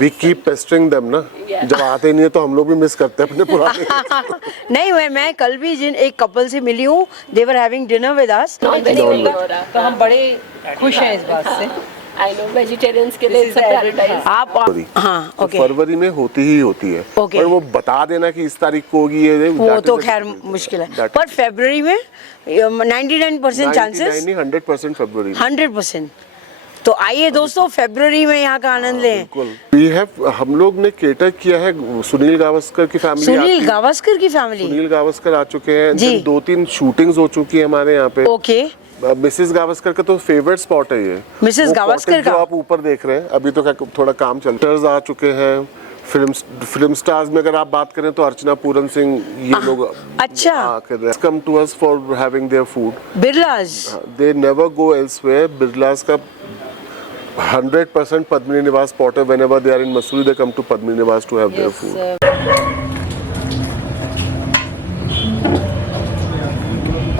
We keep pestering them ना, जब आते नहीं है तो हम लोग भी मिस करते हैं अपने पुराने। नहीं मैं कल भी जिन एक कपल से मिली हूँ, they were having dinner with us, तो हम बड़े खुश हैं इस बात से। आई नो वेजिटेरियंस के लिए पैराडाइज। आप हाँ तो ओके फरवरी में होती ही होती है। Okay. और वो बता देना कि इस तारीख को होगी, ये वो तो खैर मुश्किल है, पर फरवरी में 99% चांसेस, 100% फरवरी। 100%। तो आइए दोस्तों फरवरी में यहाँ का आनंद लें। बिल्कुल। हम लोग ने केटर किया है सुनील गावस्कर की फैमिली। सुनील गावस्कर की फैमिली, सुनील गावस्कर आ चुके हैं जी। 2-3 शूटिंग्स हो चुकी है हमारे यहाँ पे। ओके। मिसेस गावस्कर का तो फेवरेट स्पॉट है ये। मिसेस वो गावस्कर cottage का? जो आप ऊपर देख रहे हैं, अभी तो क्या थोड़ा काम चल रहा है। आ चुके हैं फिल्म स्टार्स में अगर आप बात करें तो अर्चना पूरन सिंह, ये लोग अच्छा। Come to us for having their food. Birlas, they never go elsewhere. Birlas का 100% पद्मिनी निवास स्पॉट है। whenever they are in Mussoorie they come to Padmini Niwas to have their food.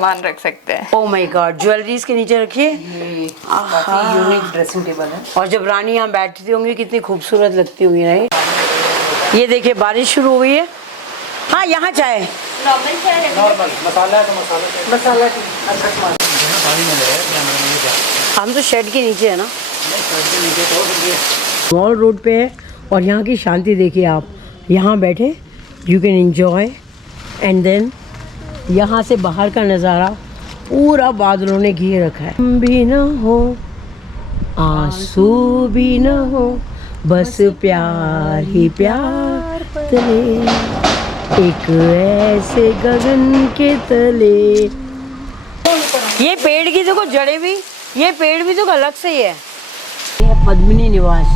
मान रख सकते हैं। ओ माय गॉड, ज्वेलरीज के नीचे रखिए। काफी यूनिक ड्रेसिंग टेबल है। और जब रानी यहाँ बैठती होंगी कितनी खूबसूरत लगती होंगी, राइट। ये देखिए बारिश शुरू हो गई है। हाँ यहाँ चाय नॉर्मल चाय है। नॉर्मल मसाला तो मसाला की अदरक मार। हम तो शेड के नीचे है ना, मॉल रोड पे है। और यहाँ की शांति देखिए आप, यहाँ बैठे you can enjoy, and then यहाँ से बाहर का नज़ारा पूरा बादलों ने घेर रखा है। हम भी न हो आंसू भी न हो, बस प्यार ही प्यार तले, एक ऐसे गगन के तले। ये पेड़ की देखो जड़ें भी, ये पेड़ भी तो अलग से ही है। ये पद्मिनी निवास,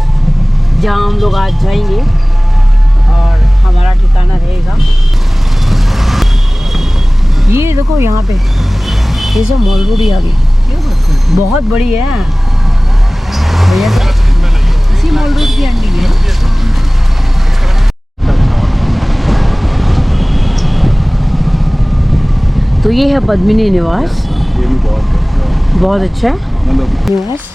जहाँ हम लोग आज जाएंगे और हमारा ठिकाना रहेगा। ये देखो यहाँ पे ये सब मॉल रोड ही आ गई, बहुत बड़ी है भैया। इसी मॉल रोड की आंटी है। तो ये है पद्मिनी निवास, ये भी बहुत अच्छा है निवास।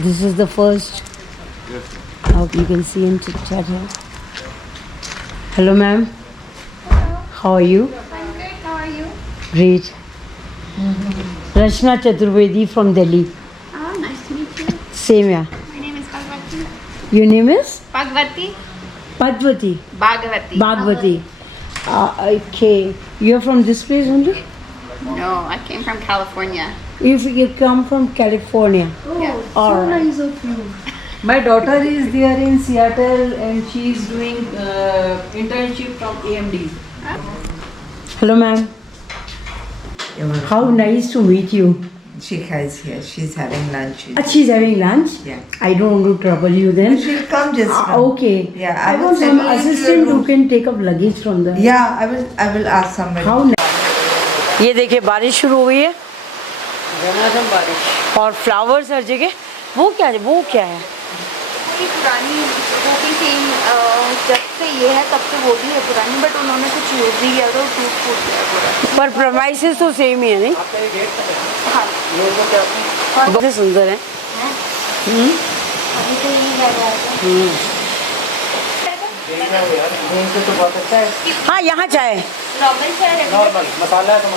This is the first. You can see and chit chat here. Hello, ma'am. How are you? I'm good. How are you? Great. Rachna Chaturvedi from Delhi. Oh, nice to meet you. Same here. My name is Bhagwati. Your name is Bhagwati? Padmati. Bhagwati. Bhagwati. Okay. You're from this place only? No, I came from California. If you come from California. Yeah. All right. My daughter is there in Seattle and she is doing internship from AMD. Hello, ma'am. How nice to meet you. She has here. She's having lunch. She's having lunch? Yeah. I don't want to trouble you then. She'll come just now. Okay. Yeah, I I will want send some you into your assistant who room. can take up luggage from the. Yeah, I will ask somebody. How nice. ये देखिए बारिश शुरू हो गई है धमाधम बारिश। और फ्लावर्स हर जगह। वो क्या है, वो क्या है? ये पुरानी, वो भी सेम, जब से ये है तब से वो भी है पुरानी, बट उन्होंने कुछ यूज नहीं किया तो टूट फूट गया पूरा। पर प्रमाइसेस तो सेम ही है नहीं? हाँ, बहुत सुंदर है। अभी तो ये लग रहा था। इनसे तो बहुत अच्छा है। हाँ यहाँ चाय। नॉर्मल चाय है। नॉर्मल मसाला तो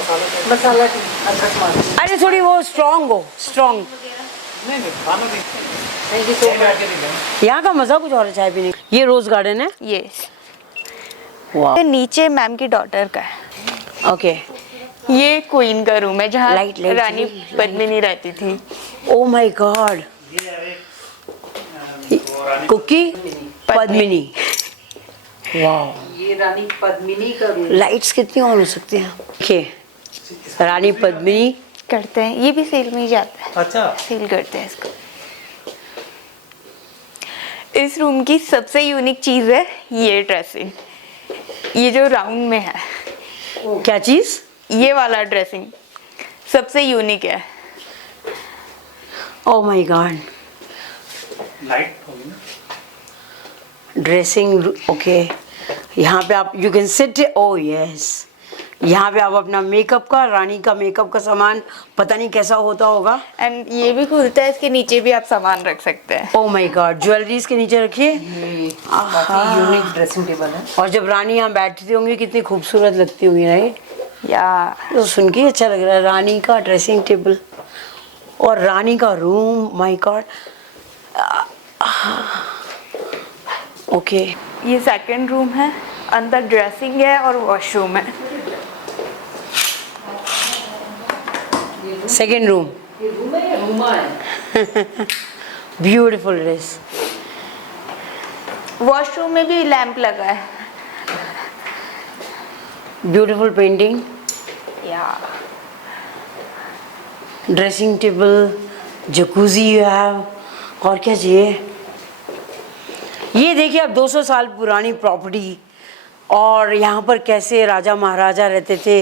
मसाला की अदरक मार। अरे थोड़ी वो स्ट्रॉन्ग हो, स्ट्रॉन्ग। नहीं खाना नहीं। Thank you so much. यहाँ का मजा कुछ और है चाय पीने का। ये रोज गार्डन है। यस, वाह। नीचे मैम की डॉटर का है। ओके। ये क्वीन का रूम है जहाँ Light, रानी light. पद्मिनी रहती थी। Oh my god. कुकी पद्मिनी। वाह। ये रानी पद्मिनी का रूम। लाइट्स कितनी ऑन हो सकती हैं? देखिए रानी पद्मिनी। करते हैं, ये भी सेल में ही जाता है। अच्छा। सेल करते हैं इसको। इस रूम की सबसे यूनिक चीज है ये ड्रेसिंग, ये जो राउंड में है। क्या चीज? ये वाला ड्रेसिंग सबसे यूनिक है। ओ माय गॉड। लाइट होगी ना। Dressing okay. यहाँ पे आप you can sit. O yes, यहाँ पे आप अपना मेकअप का, रानी का मेकअप का सामान पता नहीं कैसा होता होगा। एंड ये भी खुलता है, इसके नीचे भी आप सामान रख सकते हैं। ओ माय गॉड, ज्वेलरीज के नीचे रखिए। काफी यूनिक ड्रेसिंग टेबल है। और जब रानी यहाँ बैठती होंगी कितनी खूबसूरत लगती होंगी, राइट? या तो सुन के ही अच्छा लग रहा है। रानी का ड्रेसिंग टेबल और रानी का रूम, माय गॉड। ओके, ये सेकंड रूम है, अंदर ड्रेसिंग है और वॉशरूम है। Second room, beautiful dress. Washroom में भी लैंप लगा है। ब्यूटीफुल पेंटिंग, या dressing table, jacuzzi you have, और क्या चाहिए? ये देखिए आप 200 साल पुरानी प्रॉपर्टी, और यहाँ पर कैसे राजा महाराजा रहते थे।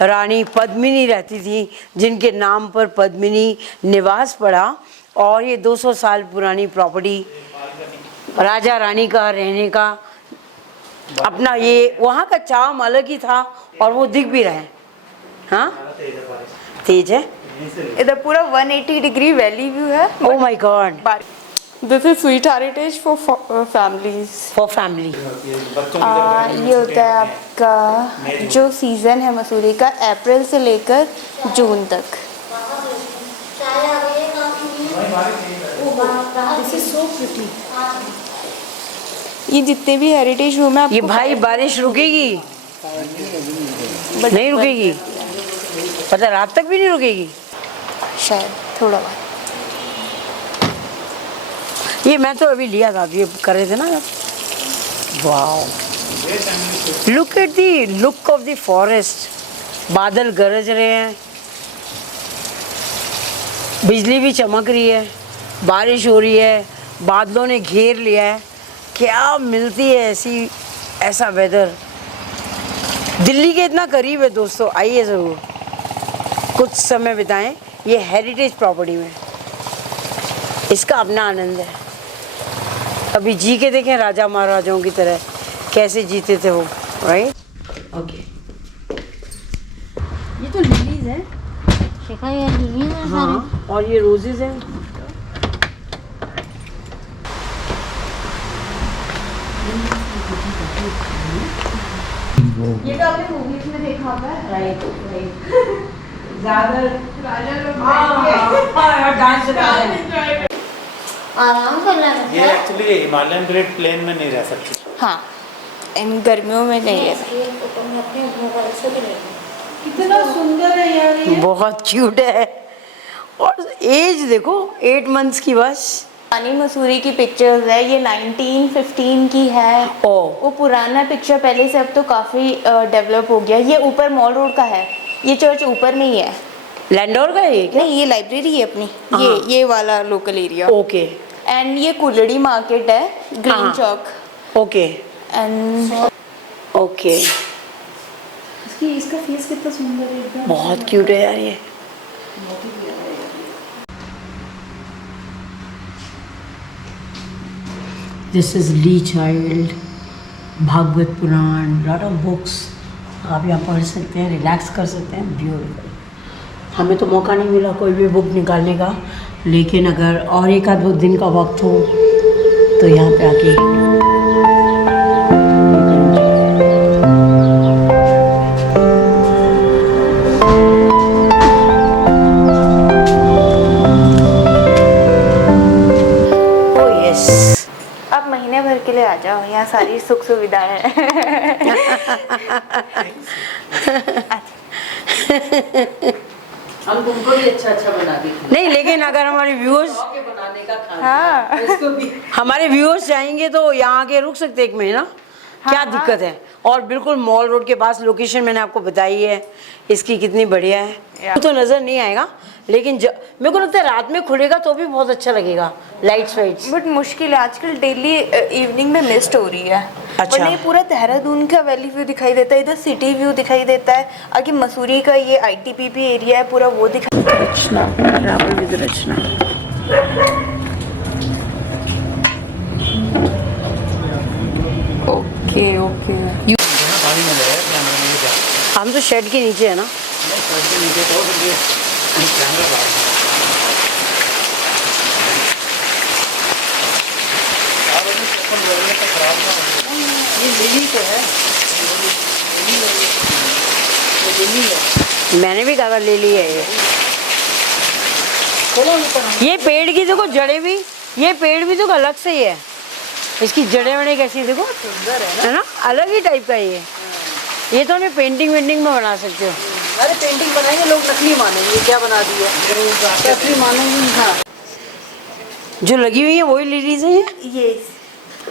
रानी पद्मिनी रहती थी, जिनके नाम पर पद्मिनी निवास पड़ा। और ये 200 साल पुरानी प्रॉपर्टी, राजा रानी का रहने का अपना, ये वहाँ का चार्म अलग ही था और वो दिख भी रहा है। हाँ, तेज है। इधर पूरा 180 डिग्री वैली व्यू है। ओ my God, this is sweet heritage for families. For family. ये होता है आपका जो सीज़न है मसूरी का, अप्रैल से लेकर जून तक। ये जितने भी हेरिटेज रूम है ये भाई बारिश रुकेगी? नहीं रुकेगी, पता रात तक भी नहीं रुकेगी शायद थोड़ा बहुत। ये मैं तो अभी लिया था, ये कर रहे थे ना। Wow, look at the look of the forest. बादल गरज रहे हैं, बिजली भी चमक रही है, बारिश हो रही है, बादलों ने घेर लिया है। क्या मिलती है ऐसा वेदर। दिल्ली के इतना करीब है दोस्तों, आइए ज़रूर कुछ समय बिताएं ये हेरिटेज प्रॉपर्टी में। इसका अपना आनंद है। अभी जी के देखें राजा महाराजाओं की तरह कैसे जीते थे वो, राइट? ओके, ये तो लिलीज है। हाँ, और ये रोजेज हैं। ये तो आपने मूवीज में देखा होगा। राइट, ज़्यादा डांस आराम से लेना ये एक्चुअली हिमालयन ग्रेड प्लेन में नहीं रह सकती। हाँ, इन गर्मियों में नहीं रहता। कितना सुंदर है यार ये। बहुत क्यूट है। और एज देखो, 8 मंथ्स की बस। रानी मसूरी की पिक्चर्स है, ये 1915 की है। ओ, वो पुराना पिक्चर पहले से अब तो काफ़ी डेवलप हो गया। ये ऊपर मॉल रोड का है, ये चर्च ऊपर में ही है। लैंडोर का है ये क्या? नहीं, ये लाइब्रेरी है अपनी, हाँ। ये वाला लोकल एरिया। ओके, एंड ये कुलड़ी मार्केट है, ग्रीन हाँ। चौक। Okay, and okay. इसका फेस कितना सुंदर है एकदम। बहुत क्यूट है यार ये। This is Lee child, Bhagwat Puran, lot of books आप यहाँ पढ़ सकते हैं, रिलैक्स कर सकते हैं। ब्यूटीफुल। हमें तो मौका नहीं मिला कोई भी बुक निकालने का, लेकिन अगर और एक आध दिन का वक्त हो तो यहाँ पे आके महीने भर के लिए आ जाओ, यहाँ सारी सुख सुविधाएं हैं। हम तुमको भी अच्छा बना देंगे। नहीं, लेकिन अगर हमारे व्यूअर्स बनाने का खाना हाँ, उसको भी हमारे व्यूअर्स चाहेंगे तो यहाँ आके रुक सकते 1 महीना। क्या दिक्कत है? और बिल्कुल मॉल रोड के पास लोकेशन मैंने आपको बताई है, इसकी कितनी बढ़िया है। तो नज़र नहीं आएगा, लेकिन मेरे को लगता है रात में खुलेगा तो भी बहुत अच्छा लगेगा, लाइट्स वाइट्स। बट मुश्किल है आजकल, डेली इवनिंग में मिस्ट हो रही है। अच्छा। वरना ये पूरा देहरादून का वैली व्यू दिखाई देता है, इधर सिटी व्यू दिखाई देता है, आगे मसूरी का ये ITPP एरिया है पूरा, वो दिखाई। Rachna, travel with Rachna. Okay okay, हम हम तो शेड के नीचे है ना। नीचे तो फिर ये कैमरा बाहर ये लिली तो है, लिली है। मैंने भी कवर ले ली है ये। खोलो ऊपर। ये पेड़ की देखो जड़ें भी, ये पेड़ भी तो अलग से ही है, इसकी जड़ें वड़े कैसी देखो, है ना, अलग ही टाइप का ये तो हमें पेंटिंग वेंटिंग में बना सकते हो। अरे पेंटिंग बनाएंगे लोग नकली मानेंगे, क्या बना दिया, असली मानेंगे। हाँ, जो लगी हुई है वही लिलीज है ये। यस।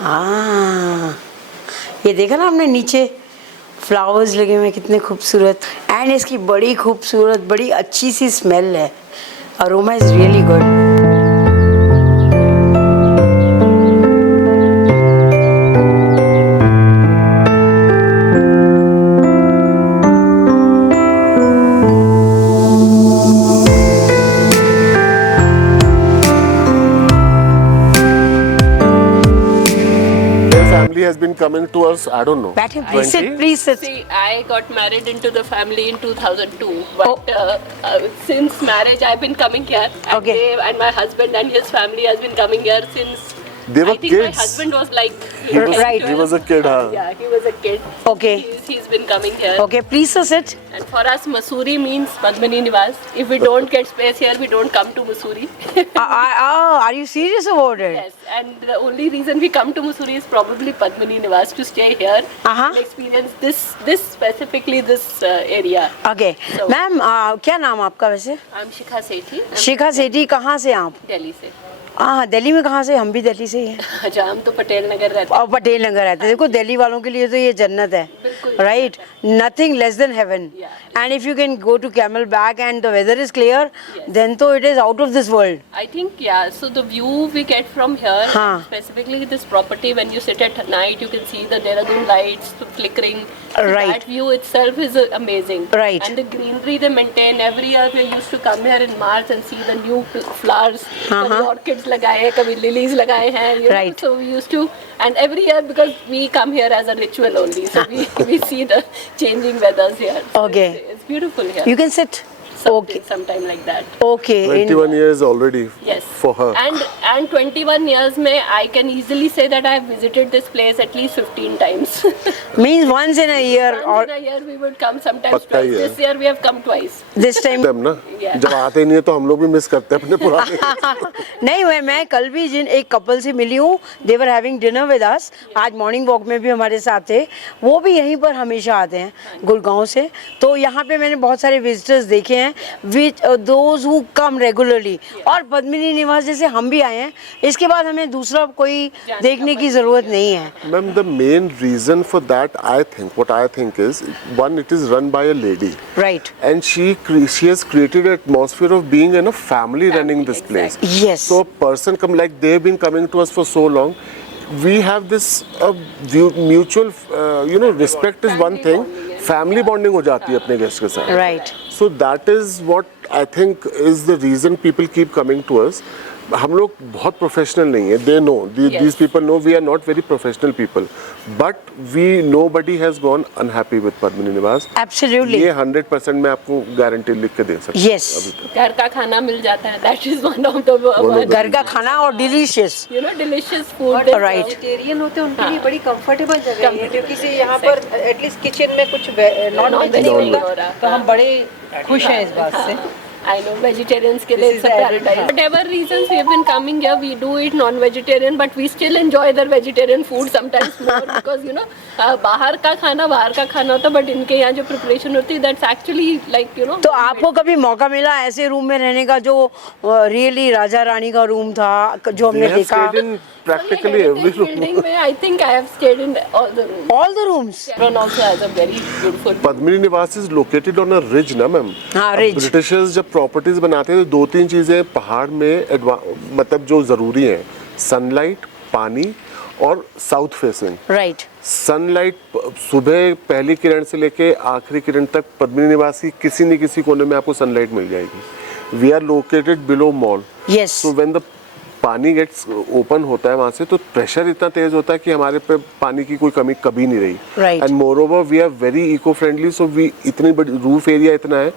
हाँ, ये देखा ना हमने नीचे फ्लावर्स लगे हुए हैं कितने खूबसूरत, एंड इसकी बड़ी खूबसूरत बड़ी अच्छी सी स्मेल है। Aroma is really good. Family has been coming to us, I don't know. बैठे, please sit, please sit. See, I got married into the family in 2002, but since marriage I've been coming here, and Okay. and my husband and his family has been coming here since. They were I think my kids. husband was like. Right. He was a kid, huh? Yeah, he was a kid. Okay. He's been coming here. Okay, please sit. And for us, Mussoorie means Padmini Niwas. If we don't get space here, we don't come to Mussoorie. Are you serious about it? Yes, and the only reason we come to Mussoorie is probably Padmini Niwas to stay here and experience this specifically this area. Okay. So- ma'am क्या नाम आपका वैसे? I'm Shikha Sethi. I'm शिखा सेठी। कहाँ से आप? Delhi से। हाँ, दिल्ली में कहाँ से? हम भी दिल्ली से ही हैं। अच्छा, हम तो पटेल नगर रहते हैं। और पटेल नगर रहते हैं। देखो दिल्ली वालों के लिए तो ये जन्नत है, right? Nothing less than heaven. And if you can go to camel back and the weather is clear, then तो it is out of this world. I think yeah. So the view we get from here, हाँ. specifically this property, when you sit at night, you can see the Dehradun lights flickering. So Right. That view itself is amazing. Right. And the greenery they maintain. Every year we used to come here in March and see the new flowers. कभी orchids लगाए हैं, कभी lilies लगाए हैं. You know? Right. So we used to, and every year because we come here as a ritual only, so we see the changing weathers here. So Okay. It's beautiful here. You can sit. Okay. Sometime like that. Okay. 21 years already Yes. for her. And 21 years में I can easily say that I have visited this place at least 15 times. Means once in a year or Once in a year we would come sometimes पक्का ही twice. है। This year we have come twice. this time. तब ना Yeah. जब आते नहीं है तो हम लोग भी मिस करते हैं अपने पुराने। नहीं हुए, मैं कल भी जिन एक कपल से मिली हूँ, they were having dinner with us, आज मॉर्निंग वॉक में भी हमारे साथ थे, वो भी यहीं पर हमेशा आते हैं गुड़गांव से। तो यहाँ पे मैंने बहुत सारे विजिटर्स देखे हैं, विच दोज हु कम रेगुलरली। और पद्मिनी निवास जैसे हम भी आए हैं, इसके बाद हमें दूसरा कोई देखने की ज़रूरत नहीं है। Ma'am, the main reason for that, what I think is, one, it is run by a lady. Right. And she has created an atmosphere of being in a family running this place. Yes. So a person like they've been coming to us for so long. We have this mutual, respect is one thing. Family bonding हो जाती है अपने guest के साथ. Right. So that is what I think is the reason people keep coming to us. हम लोग बहुत professional नहीं है, they know, these people know we are not very professional people, but nobody has gone unhappy with Padmini Niwas. Absolutely. ये 100% मैं आपको guarantee लिख के दे सकता हूँ। Yes. अभी तक। घर का खाना मिल जाता है. That is one of the घर का खाना और delicious. delicious food. Right. Vegetarian होते हैं उनके लिए बड़ी कंफर्टेबल जगह है, क्योंकि से यहाँ पर एटलीस्ट किचन में कुछ नॉन वेज नहीं होगा, तो हम बड़े खुश हैं इस बात से। I know vegetarians के लिए it's a paradise. Whatever reasons we have been coming here, we do eat non-vegetarian, but we still enjoy their vegetarian food sometimes more because बाहर का खाना होता है, but इनके यहाँ जो preparation होती है, that's actually like तो आपको कभी मौका मिला ऐसे रूम में रहने का जो रियली राजा रानी का रूम था, जो हमने They have देखा? stayed in practically every building room. में I think I have stayed in all the rooms. All the rooms. Chevron also has a very beautiful. Padmini Niwas is located on a ridge ना ma'am. हाँ, ridge. Britishers जब properties बनाते हैं तो 2-3 चीजें पहाड़ में मतलब जो जरूरी है, सनलाइट, पानी और साउथ फेसिंग। Right. सनलाइट सुबह पहली किरण से लेके आखिरी किरण तक पद्मिनी निवास की किसी न किसी कोने में आपको सनलाइट मिल जाएगी। We are located below mall. Yes. So when the pani gets open होता है वहाँ से तो प्रेशर इतना तेज होता है कि हमारे पे पानी की कोई कमी कभी नहीं रही. Right. And moreover we are very eco friendly, so we इतनी बड़ी रूफ एरिया इतना है,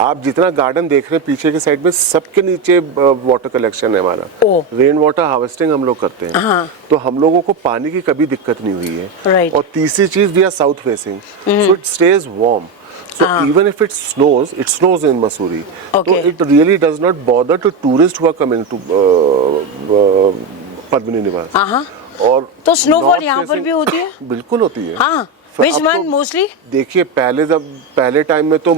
आप जितना गार्डन देख रहे हैं पीछे के साइड में सबके नीचे वाटर कलेक्शन है हमारा. रेन वाटर हार्वेस्टिंग हम लोग करते हैं. तो हम लोगों को पानी की कभी दिक्कत नहीं हुई है. Right. और तीसरी चीज we are south facing, so it stays warm. So even if it snows in Mussoorie. Okay. So it really does not bother to tourists who are coming to Padmini Niwas. और तो snowfall north यहाँ पर facing- भी होती है? बिल्कुल होती है. हाँ. फिर Which अब तो month mostly? देखिए पहले टाइम में तो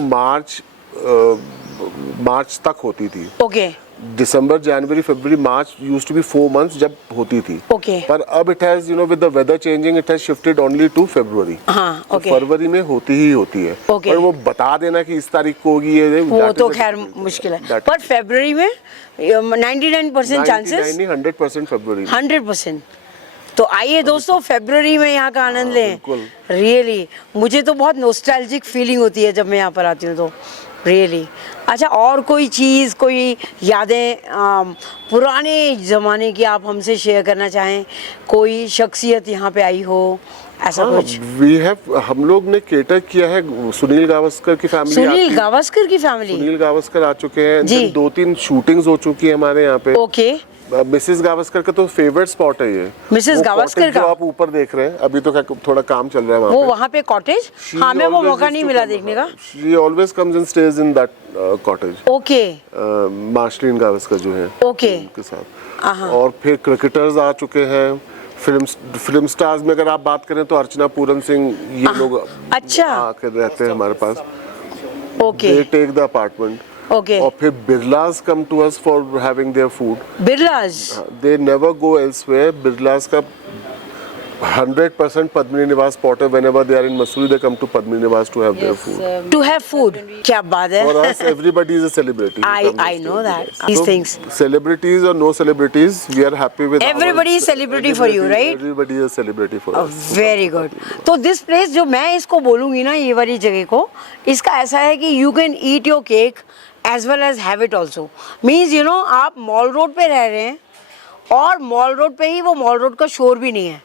मार्च तक होती थी. Okay. December, January, February, March used to be 4 months जब होती थी. Okay. पर अब it has with the weather changing it has shifted only to February. हाँ, okay. फरवरी में होती ही होती है. Okay. और वो बता देना कि इस तारीख को होगी ये वो तो खैर मुश्किल है. पर फरवरी में 99% चांसेस 100% फरवरी. 100%. तो आइए दोस्तों फरवरी में यहाँ का आनंद लें. बिल्कुल. रियली मुझे तो बहुत नॉस्टैल्जिक फीलिंग होती है जब मैं यहाँ पर आती हूँ तो रियली. अच्छा, और कोई चीज़, कोई यादें पुराने ज़माने की आप हमसे शेयर करना चाहें? कोई शख्सियत यहाँ पे आई हो ऐसा कुछ? हम लोग ने केटर किया है. सुनील गावस्कर की फैमिली. सुनील गावस्कर की फैमिली. सुनील गावस्कर आ चुके हैं. जी. 2-3 शूटिंग्स हो चुकी है हमारे यहाँ पे. ओके. मिसेस गावस्कर का तो फेवरेट स्पॉट है ये. मिसेस वो गावस्कर cottage का? जो आप ऊपर देख रहे हैं अभी तो थोड़ा काम चल रहा है वो वहाँ वहाँ पे कॉटेज? पे. हाँ, मैं वो मौका नहीं मिला देखने का. She always comes and stays in that cottage. Okay. Marshneil Gavaskar जो है ओके. उनके साथ. और फिर क्रिकेटर्स आ चुके हैं. फिल्म स्टार्स में अगर आप बात करें तो अर्चना पूरन सिंह, ये लोग अच्छा. आकर रहते हैं हमारे पास. Okay. They take the apartment. Okay. और फिर बिरलास come to us for having their food. Birlas. They never go elsewhere. बिरलास का 100% Padmini Niwas spotter. Whenever they are in Mussoorie, they come to Padmini Niwas to have their food. To have food. क्या बात है. For us, everybody is a celebrity. I know that. These things. Celebrities or no celebrities, we are happy with. Everybody is celebrity for you, right? Everybody is celebrity for us. Very good. तो this place जो मैं इसको बोलूँगी ना, ये वाली जगह को, इसका ऐसा है कि you can eat your cake as well as have it also. Means you know आप मॉल रोड पे रह रहे हैं और मॉल रोड पे ही वो मॉल रोड का शोर भी नहीं है.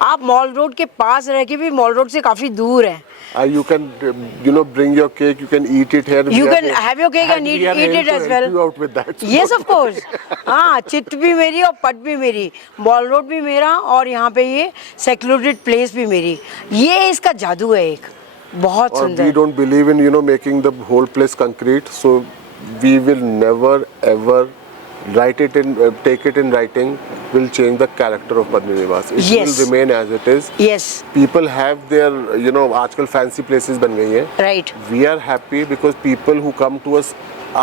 आप मॉल रोड के पास रह के भी मॉल रोड से काफ़ी दूर है. You can, bring your cake. You can eat it here. You can have your cake and eat it as well. You out with that. Yes, of course. हाँ, chit भी मेरी और पट भी मेरी, मॉल रोड भी मेरा और यहाँ पे ये सेक्लूडेड प्लेस भी मेरी. ये इसका जादू है एक बहुत We सुंदर. don't believe in making the whole place concrete, so we will never ever take it in writing. Will change the character of Padmini Niwas. It Yes. will remain as it is. Yes. People have their, आजकल fancy places बन गई हैं. Right. We are happy because people who come to us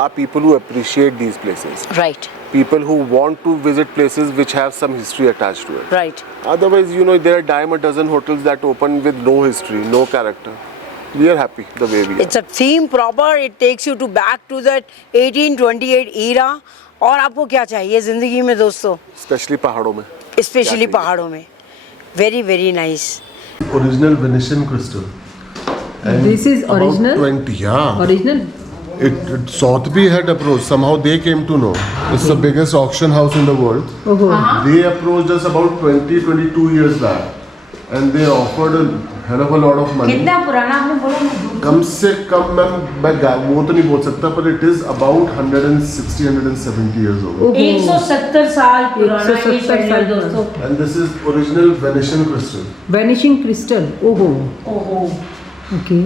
are people who appreciate these places. Right. People who want to visit places which have some history attached to it. Right. Otherwise, there are dime a dozen hotels that open with no history, no character. We are happy the way we are. It's a theme proper. It takes you to back to that 1828 era. और आपको क्या चाहिए जिंदगी में दोस्तों? Especially पहाड़ों में. Specially पहाड़ों में. Very very nice. Original Venetian crystal. And This is about original? 20, yeah. Original? Sotheby had approached. Somehow they came to know. It's the biggest auction house in the world. They approached us about 22 years back, and they offered a hell of a lot of money. कितना पुराना आपने बोला? कम से कम मैं वो तो नहीं बोल सकता, पर it is about 160-170 years old. 170 साल पुराना ये 170 शैली साल दोस्तों. And this is original Venetian crystal. Vanishing crystal. ओहो. ओहो. Okay.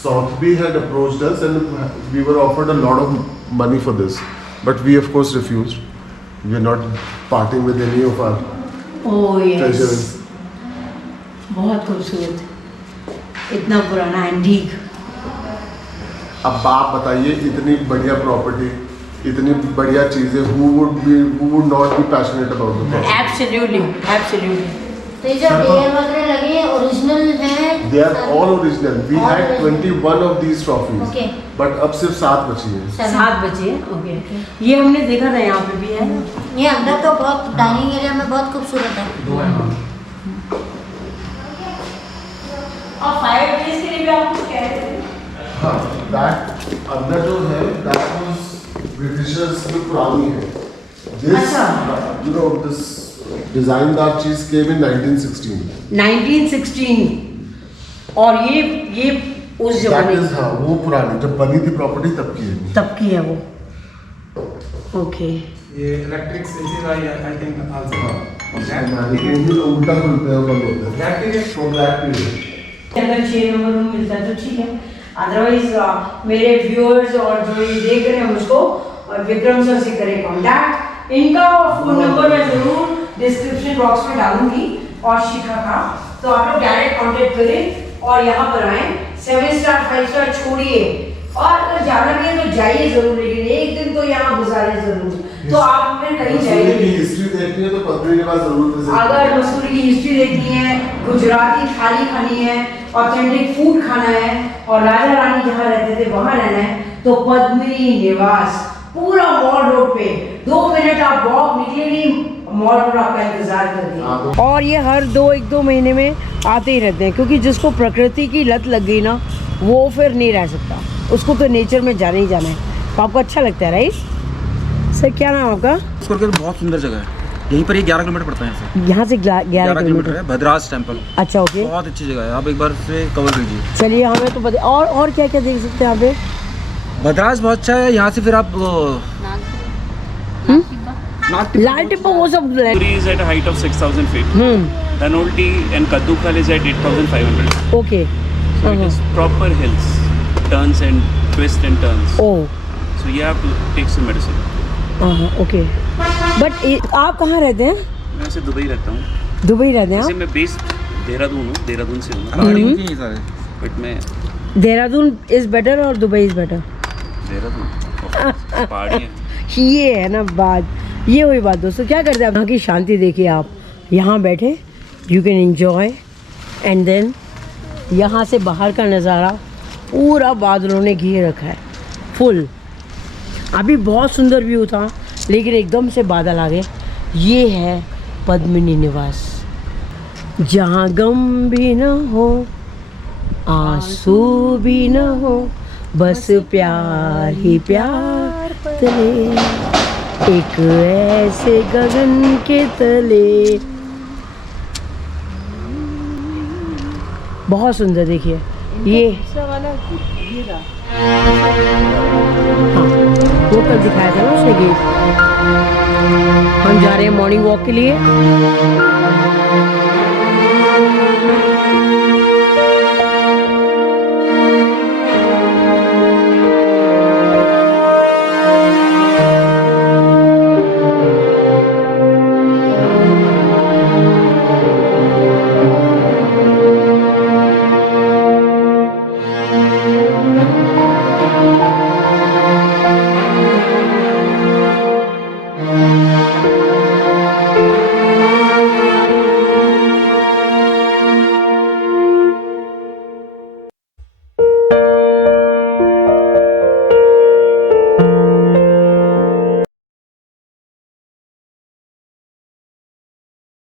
Sotheby had approached us and we were offered a lot of money for this, but we of course refused. We are not parting with any of our oh treasures. Yes. बहुत खूबसूरत. इतना पुराना antique. अब आप बताइए, इतनी बढ़िया property, इतनी बढ़िया चीजें, who would not be passionate about the property? Absolutely, absolutely. तो ये जो एयर वगैरह लगे ओरिजिनल हैं? They are all original. We All had original. 21 of these trophies. Okay. But अब सिर्फ 7 बची हैं. 7 बजे. ओके. ये हमने देखा था यहाँ पे भी है ना. ये अंदर तो बहुत डाइनिंग एरिया में बहुत खूबसूरत है. और फायर प्लेस के लिए भी आप कुछ कह रहे थे? हाँ, that अंदर जो है, that was Britishers की पुरानी है. This, you know, this design-दार चीज came in 1916. 1916 और ये उस That जमाने is हाँ वो पुरानी जब बनी थी प्रॉपर्टी तब की है। तब की है वो। ओके ये electric sensing I I think also उल्टा खुलते हैं बंद होते हैं। That is From that period. अगर 6 नंबर रूम मिलता है तो ठीक है, अदरवाइज मेरे व्यूअर्स और जो ये देख रहे हैं उसको और विक्रम सर से करें कांटेक्ट। इनका फोन नंबर मैं जरूर डिस्क्रिप्शन बॉक्स में डालूंगी और शिखा का, तो आप लोग डायरेक्ट कांटेक्ट करें और यहाँ पर आए। 7 स्टार 5 स्टार छोड़िए और अगर जाना भी है तो जाइए जरूर, लेकिन एक दिन तो यहाँ गुजारे जरूर। तो आप में कहीं जाइए, हिस्ट्री देखनी है तो पद्मिनी के पास जरूर visit अगर मसूरी की हिस्ट्री देखनी है, गुजराती थाली खानी है, ऑथेंटिक फूड खाना है और राजा रानी जहाँ रहते थे वहाँ रहना है तो पद्मिनी निवास पूरा मॉल रोड पे 2 मिनट आप वॉक निकलेंगे, मॉल रोड आपका इंतजार कर देगा। और ये हर 1-2 महीने में आते ही रहते हैं, क्योंकि जिसको प्रकृति की लत लग गई ना वो फिर नहीं रह सकता, उसको तो नेचर में जाना ही जाना है। तो आपको अच्छा लगता है राइट सर? क्या नाम आपका? करके बहुत सुंदर जगह है, यहीं पर ये 11 किलोमीटर पड़ता है यहाँ से 11 किलोमीटर है। भद्रास टेम्पल अच्छा ओके, बहुत अच्छी जगह है, आप एक बार से कवर कीजिए। चलिए हमें तो पता। और क्या क्या देख सकते हैं यहाँ पे? भद्रास बहुत अच्छा है, यहाँ से फिर आप लाल टिप्पा वो सब Puri is at a height of 6,000 feet. Dhanolti and Kaddupal is at 8,500. Okay So it is proper hills, turns and twists and turns. Oh So you have to take some medicine. Okay. But आप कहाँ रहते हैं? मैं वैसे Dubai रहता हूँ। Dubai रहते हैं वैसे आप? मैं बेस्ड देहरादून हूँ, देहरादून से हूँ। बट मैं देहरादून इज बेटर और दुबई इज बेटर? देहरादून पहाड़ी है। ये है ना बात, ये हुई बात दोस्तों। क्या करते हैं यहाँ की शांति देखिए आप, यहाँ बैठे you can enjoy and then यहाँ से बाहर का नज़ारा पूरा बादलों ने घेर रखा है फुल। अभी बहुत सुंदर व्यू था लेकिन एकदम से बादल आ गए। ये है पद्मिनी निवास, जहाँ गम भी न हो आंसू भी न हो, बस प्यार ही प्यार तले, एक ऐसे गगन के तले। बहुत सुंदर देखिए ये। हाँ वो कल दिखाया था ना उसने गेट। हम जा रहे हैं मॉर्निंग वॉक के लिए।